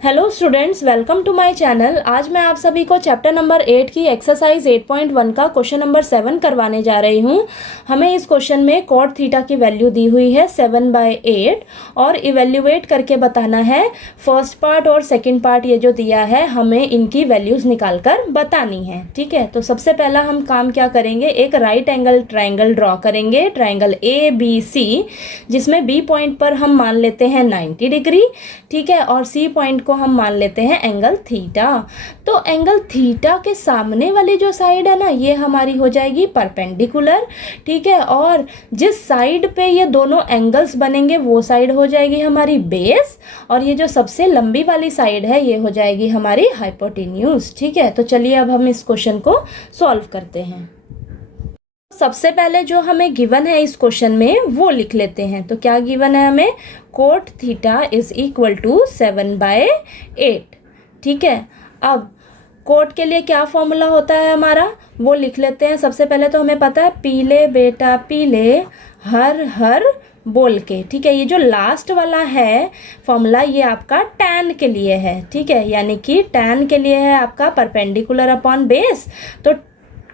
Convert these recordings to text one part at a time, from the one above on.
Hello students, welcome to my channel. आज मैं आप सभी को चैप्टर नंबर 8 की एक्सरसाइज 8.1 का क्वेश्चन नंबर 7 करवाने जा रही हूँ। हमें इस क्वेश्चन में कॉट थीटा की वैल्यू दी हुई है 7/8 और इवेल्युएट करके बताना है। फर्स्ट पार्ट और सेकंड पार्ट ये जो दिया है हमें इनकी वैल्यूज़ निकाल कर बतानी है। ठीक है, तो सबसे पहला हम काम क्या करेंगे, एक राइट एंगल ट्राइंगल ड्रॉ करेंगे, ट्राइंगल ABC, जिसमें B पॉइंट पर हम मान लेते हैं 90 डिग्री। ठीक है, और C पॉइंट को हम मान लेते हैं एंगल थीटा। तो एंगल थीटा के सामने वाली जो साइड है ना, ये हमारी हो जाएगी परपेंडिकुलर। ठीक है, और जिस साइड पे ये दोनों एंगल्स बनेंगे वो साइड हो जाएगी हमारी बेस, और ये जो सबसे लंबी वाली साइड है ये हो जाएगी हमारी हाइपोटेन्यूज। ठीक है, तो चलिए अब हम इस क्वेश्चन को सॉल्व करते हैं। सबसे पहले जो हमें गिवन है इस क्वेश्चन में वो लिख लेते हैं। तो क्या गिवन है हमें, cot theta is equal to 7/8। ठीक है, अब कोट के लिए क्या फॉर्मूला होता है हमारा वो लिख लेते हैं। सबसे पहले तो हमें पता है पीले बेटा पीले हर हर बोल के। ठीक है, ये जो लास्ट वाला है फॉर्मूला ये आपका टैन के लिए है। ठीक है, यानी कि टैन के लिए है आपका परपेंडिकुलर अपॉन बेस। तो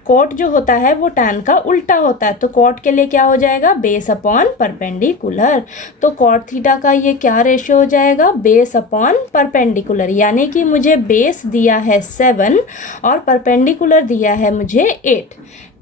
कोट जो होता है वो टैन का उल्टा होता है, तो कोट के लिए क्या हो जाएगा, बेस अपॉन परपेंडिकुलर। तो कोट थीटा का ये क्या रेशियो हो जाएगा, बेस अपॉन परपेंडिकुलर, यानी कि मुझे बेस दिया है 7 और परपेंडिकुलर दिया है मुझे 8।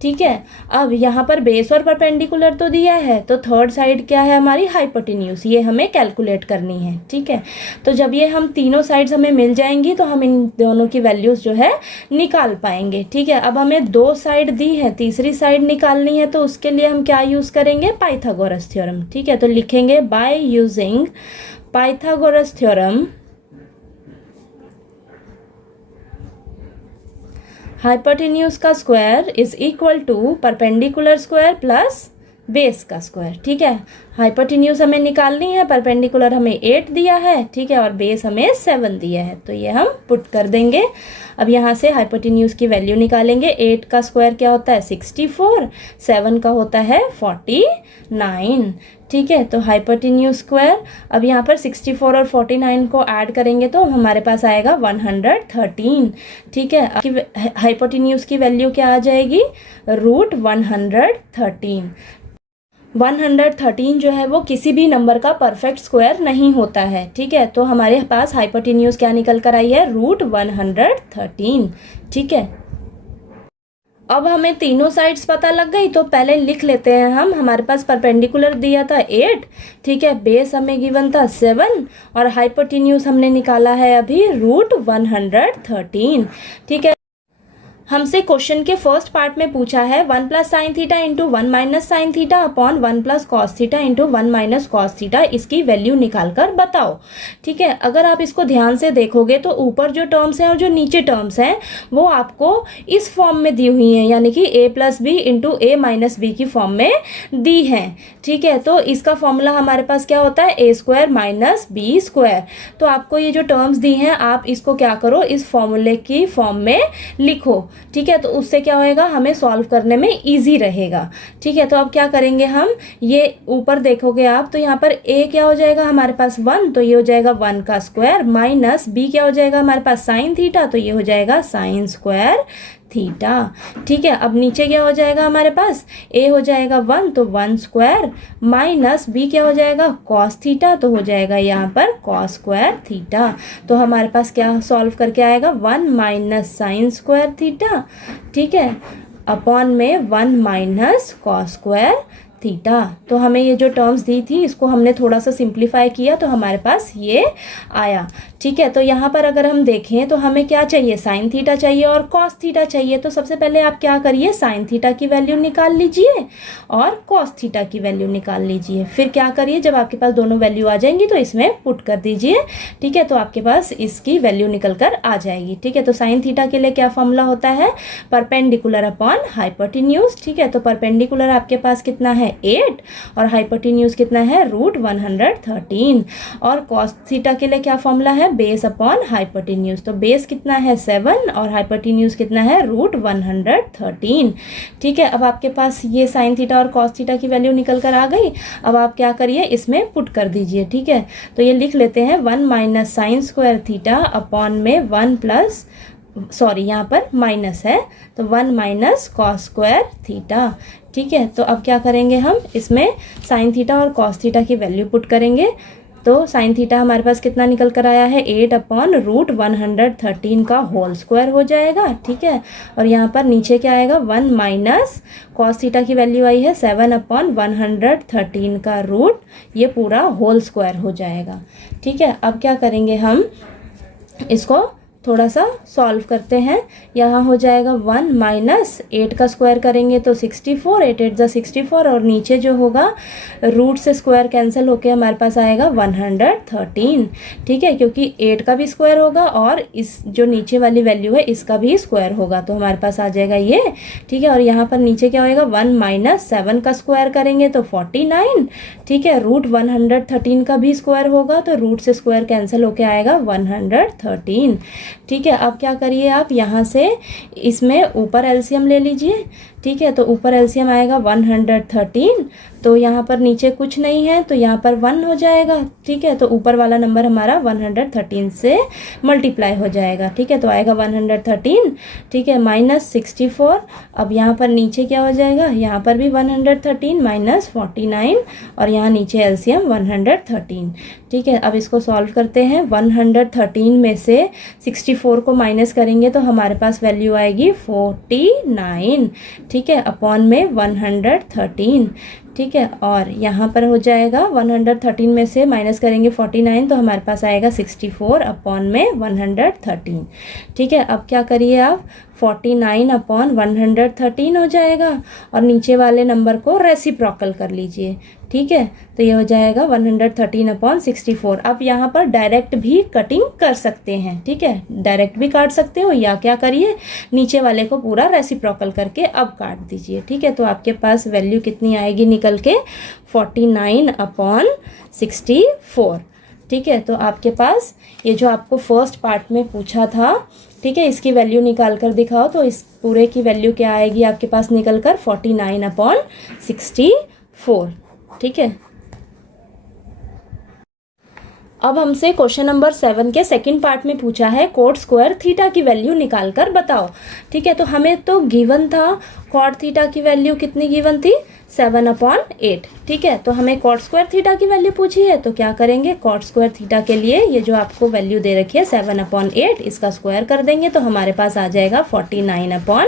ठीक है, अब यहाँ पर बेस और परपेंडिकुलर तो दिया है, तो थर्ड साइड क्या है हमारी, हाइपोटेन्यूज, ये हमें कैलकुलेट करनी है। ठीक है, तो जब ये हम तीनों साइड्स हमें मिल जाएंगी तो हम इन दोनों की वैल्यूज़ जो है निकाल पाएंगे। ठीक है, अब हमें दो साइड दी है, तीसरी साइड निकालनी है, तो उसके लिए हम क्या यूज़ करेंगे, पाइथागोरस थ्योरम। ठीक है, तो लिखेंगे by using Pythagoras theorem hypotenuse का square is equal to perpendicular square plus base का स्क्वायर। ठीक है, हाइपोटेन्यूज हमें निकालनी है, परपेंडिकुलर हमें 8 दिया है। ठीक है, और बेस हमें 7 दिया है, तो ये हम पुट कर देंगे। अब यहाँ से हाइपोटेन्यूज की वैल्यू निकालेंगे। 8 का स्क्वायर क्या होता है 64, 7 का होता है 49। ठीक है, तो हाइपोटेन्यूज स्क्वायर, अब यहाँ पर 64 और 49 को ऐड करेंगे तो हमारे पास आएगा 113। ठीक है, हाइपोटेन्यूज की वैल्यू क्या आ जाएगी, √113। 113 जो है वो किसी भी नंबर का परफेक्ट स्क्वायर नहीं होता है। ठीक है, तो हमारे पास हाइपोटेन्यूज क्या निकल कर आई है, √113। ठीक है, अब हमें तीनों साइड्स पता लग गई, तो पहले लिख लेते हैं हम। हमारे पास परपेंडिकुलर दिया था 8, ठीक है, बेस हमें गिवन था 7 और हाइपोटेन्यूज हमने निकाला है अभी √113। ठीक है, हमसे क्वेश्चन के फर्स्ट पार्ट में पूछा है 1 + sin theta into 1 - sin theta upon 1 + cos theta into 1 - cos theta, इसकी वैल्यू निकाल कर बताओ। ठीक है, अगर आप इसको ध्यान से देखोगे तो ऊपर जो टर्म्स हैं और जो नीचे टर्म्स हैं वो आपको इस फॉर्म में दी हुई हैं, यानी कि a + b into a - b की फॉर्म में दी हैं। ठीक है, तो इसका फॉर्मूला हमारे पास क्या होता है, a² - b²। तो आपको ये जो टर्म्स दी हैं आप इसको क्या करो, इस फॉर्मूले की फॉर्म में लिखो। ठीक है, तो उससे क्या होएगा, हमें सॉल्व करने में इजी रहेगा। ठीक है, तो अब क्या करेंगे हम, ये ऊपर देखोगे आप तो यहाँ पर a क्या हो जाएगा हमारे पास 1, तो ये हो जाएगा 1 का स्क्वायर, माइनस b क्या हो जाएगा हमारे पास sin थीटा, तो ये हो जाएगा sin² थीटा। ठीक है, अब नीचे क्या हो जाएगा हमारे पास, a हो जाएगा 1 तो 1² माइनस b क्या हो जाएगा cos थीटा, तो हो जाएगा यहाँ पर cos² थीटा। तो हमारे पास क्या सॉल्व करके आएगा, 1 - sin² थीटा, ठीक है, अपॉन में 1 - cos² थीटा। तो हमें ये जो टर्म्स दी थी इसको हमने थोड़ा सा सिंप्लीफाई किया तो हमारे पास ये आया। ठीक है, तो यहाँ पर अगर हम देखें तो हमें क्या चाहिए, साइन थीटा चाहिए और कॉस थीटा चाहिए। तो सबसे पहले आप क्या करिए, साइन थीटा की वैल्यू निकाल लीजिए और कॉस थीटा की वैल्यू निकाल लीजिए। फिर क्या करिए, जब आपके पास दोनों वैल्यू आ जाएंगी तो इसमें पुट कर दीजिए। ठीक है, तो आपके पास इसकी वैल्यू निकल कर आ जाएगी। ठीक है, तो साइन थीटा के लिए क्या फॉर्मूला होता है, परपेंडिकुलर अपॉन हाइपोटेन्यूज। ठीक है, तो परपेंडिकुलर आपके पास कितना है है 8 और हाइपोटेन्यूज कितना है √113। और कॉस थीटा के लिए क्या फॉर्मूला है बेस अपॉन हाइपोटेन्यूज, तो बेस कितना है 7 और हाइपोटेन्यूज कितना है √113। ठीक है, अब आपके पास ये साइन थीटा और कॉस थीटा की वैल्यू निकल कर आ गई। अब आप क्या करिए इसमें पुट कर दीजिए। ठीक है, तो ये लिख लेते हैं 1 minus sine square theta upon में 1 प्लस, सॉरी यहाँ पर माइनस है तो 1 माइनस कॉस स्क्वायर थीटा। ठीक है, तो अब क्या करेंगे हम इसमें साइन थीटा और कॉस थीटा की वैल्यू पुट करेंगे। तो साइन थीटा हमारे पास कितना निकल कर आया है 8 अपॉन √113 का होल स्क्वायर हो जाएगा। ठीक है, और यहाँ पर नीचे क्या आएगा 1 माइनस कॉस थीटा की वैल्यू आई है 7 अपॉन 113 का रूट, ये पूरा होल स्क्वायर हो जाएगा। ठीक है, अब क्या करेंगे हम इसको थोड़ा सा सॉल्व करते हैं। यहाँ हो जाएगा 1 माइनस 8 का स्क्वायर करेंगे तो 64, 8 8 64 और नीचे जो होगा रूट से स्क्वायर कैंसिल होके हमारे पास आएगा 113। ठीक है, क्योंकि 8 का भी स्क्वायर होगा और इस जो नीचे वाली वैल्यू है इसका भी स्क्वायर होगा तो हमारे पास आ जाएगा ये। ठीक है, और यहाँ पर नीचे क्या होएगा 1 माइनस 7 का स्क्वायर करेंगे तो 49। ठीक है, √113 का भी स्क्वायर होगा तो रूट से स्क्वायर कैंसिल होके आएगा 113। ठीक है, अब क्या करिए आप यहाँ से इसमें ऊपर एलसीएम ले लीजिए। ठीक है, तो ऊपर एलसीएम आएगा 113, तो यहाँ पर नीचे कुछ नहीं है तो यहाँ पर 1 हो जाएगा। ठीक है, तो ऊपर वाला नंबर हमारा 113 से मल्टीप्लाई हो जाएगा। ठीक है, तो आएगा 113। ठीक है, माइनस 64, अब यहाँ पर नीचे क्या हो जाएगा यहाँ पर भी 113 माइनस 49 और यहाँ नीचे एलसीएम 113। ठीक है, अब इसको सॉल्व करते हैं। 113 में से 64 को माइनस करेंगे तो हमारे पास वैल्यू आएगी 49। ठीक है, अपॉन में 113। ठीक है, और यहाँ पर हो जाएगा 113 में से माइनस करेंगे 49 तो हमारे पास आएगा 64 अपॉन में 113। ठीक है, अब क्या करिए आप 49 अपॉन 113 हो जाएगा और नीचे वाले नंबर को रेसिप्रोकल कर लीजिए। ठीक है, तो ये हो जाएगा 113 अपॉन 64। अब यहाँ पर डायरेक्ट भी कटिंग कर सकते हैं। ठीक है, डायरेक्ट भी काट सकते हो या क्या करिए नीचे वाले को पूरा रेसिप्रोकल करके अब काट दीजिए। ठीक है, तो आपके पास वैल्यू कितनी आएगी निकल के 49 अपॉन 64। ठीक है, तो आपके पास ये जो आपको फर्स्ट पार्ट में पूछा था, ठीक है, इसकी वैल्यू निकाल कर दिखाओ तो इस पूरे की वैल्यू क्या आएगी आपके पास निकल कर 49 अपॉन 64। ठीक है, अब हमसे क्वेश्चन नंबर 7 के सेकंड पार्ट में पूछा है कॉट स्क्वायर थीटा की वैल्यू निकाल कर बताओ। ठीक है, तो हमें तो गिवन था कॉट थीटा की वैल्यू कितनी गिवन थी 7 अपॉन 8। ठीक है, तो हमें कॉट स्क्वायर थीटा की वैल्यू पूछी है तो क्या करेंगे कॉट स्क्वायर थीटा के लिए ये जो आपको वैल्यू दे रखी है 7 अपॉन 8 इसका स्क्वायर कर देंगे तो हमारे पास आ जाएगा 49 अपॉन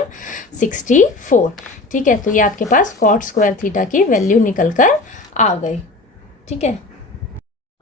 64। ठीक है, तो ये आपके पास कॉट स्क्वायर थीटा की वैल्यू निकल कर आ गई। ठीक है,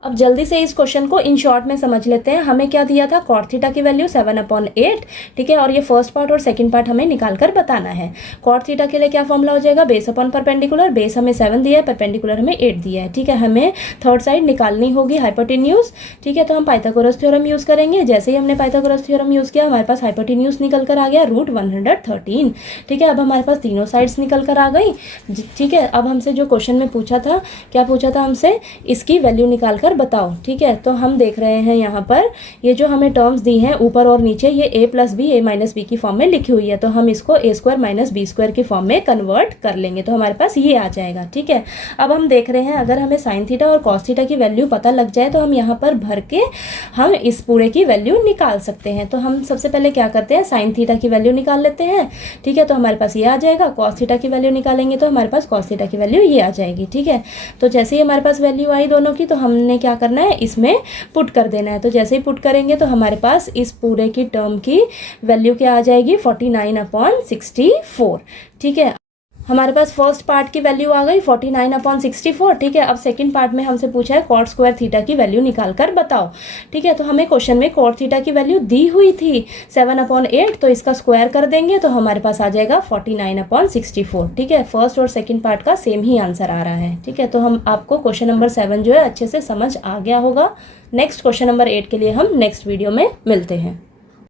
अब जल्दी से इस क्वेश्चन को इन शॉर्ट में समझ लेते हैं। हमें क्या दिया था कॉट थीटा की वैल्यू 7 अपॉन 8। ठीक है, और ये फर्स्ट पार्ट और सेकंड पार्ट हमें निकाल कर बताना है। कॉट थीटा के लिए क्या फॉर्मूला हो जाएगा बेस अपॉन परपेंडिकुलर, बेस हमें 7 दिया है, परपेंडिकुलर हमें 8 दिया है। ठीक है, हमें थर्ड साइड निकालनी होगी हाइपोटेन्यूज। ठीक है, तो हम पाइथागोरस थ्योरम यूज़ करेंगे। जैसे ही हमने पाइथागोरस थ्योरम यूज़ किया हमारे पास हाइपोटेन्यूज निकल कर आ गया √113। ठीक है, अब हमारे पास तीनों साइड्स निकल कर आ गई। ठीक है, अब हमसे जो क्वेश्चन में पूछा था क्या पूछा था हमसे इसकी वैल्यू निकाल कर बताओ। ठीक है, तो हम देख रहे हैं यहाँ पर ये जो हमें टर्म्स दी हैं ऊपर और नीचे ये a plus B a minus B की फॉर्म में लिखी हुई है तो हम इसको a square minus B square की फॉर्म में कन्वर्ट कर लेंगे तो हमारे पास ये आ जाएगा। ठीक है, अब हम देख रहे हैं अगर हमें साइन थीटा और कॉस थीटा की वैल्यू पता लग जाए तो हम यहाँ पर भर के हम इस पूरे की वैल्यू निकाल सकते हैं। तो हम सबसे पहले क्या करते हैं साइन थीटा की वैल्यू निकाल लेते हैं। ठीक है, तो हमारे पास ये आ जाएगा। कॉस थीटा की वैल्यू निकालेंगे तो हमारे पास कॉस थीटा की वैल्यू ये आ जाएगी। ठीक है, तो जैसे ही हमारे पास वैल्यू आई दोनों की तो हमने क्या करना है इसमें पुट कर देना है। तो जैसे ही पुट करेंगे तो हमारे पास इस पूरे की टर्म की वैल्यू क्या आ जाएगी 49 अपॉन 64। ठीक है, हमारे पास फर्स्ट पार्ट की वैल्यू आ गई 49 अपॉन 64। ठीक है, अब सेकंड पार्ट में हमसे पूछा है कॉट स्क्वायर थीटा की वैल्यू निकाल कर बताओ। ठीक है, तो हमें क्वेश्चन में कॉट थीटा की वैल्यू दी हुई थी 7 अपॉन 8 तो इसका स्क्वायर कर देंगे तो हमारे पास आ जाएगा 49 अपॉन 64। ठीक है, फर्स्ट और सेकंड पार्ट का सेम ही आंसर आ रहा है। ठीक है, तो हम आपको क्वेश्चन नंबर 7 जो है अच्छे से समझ आ गया होगा। नेक्स्ट क्वेश्चन नंबर 8 के लिए हम नेक्स्ट वीडियो में मिलते हैं।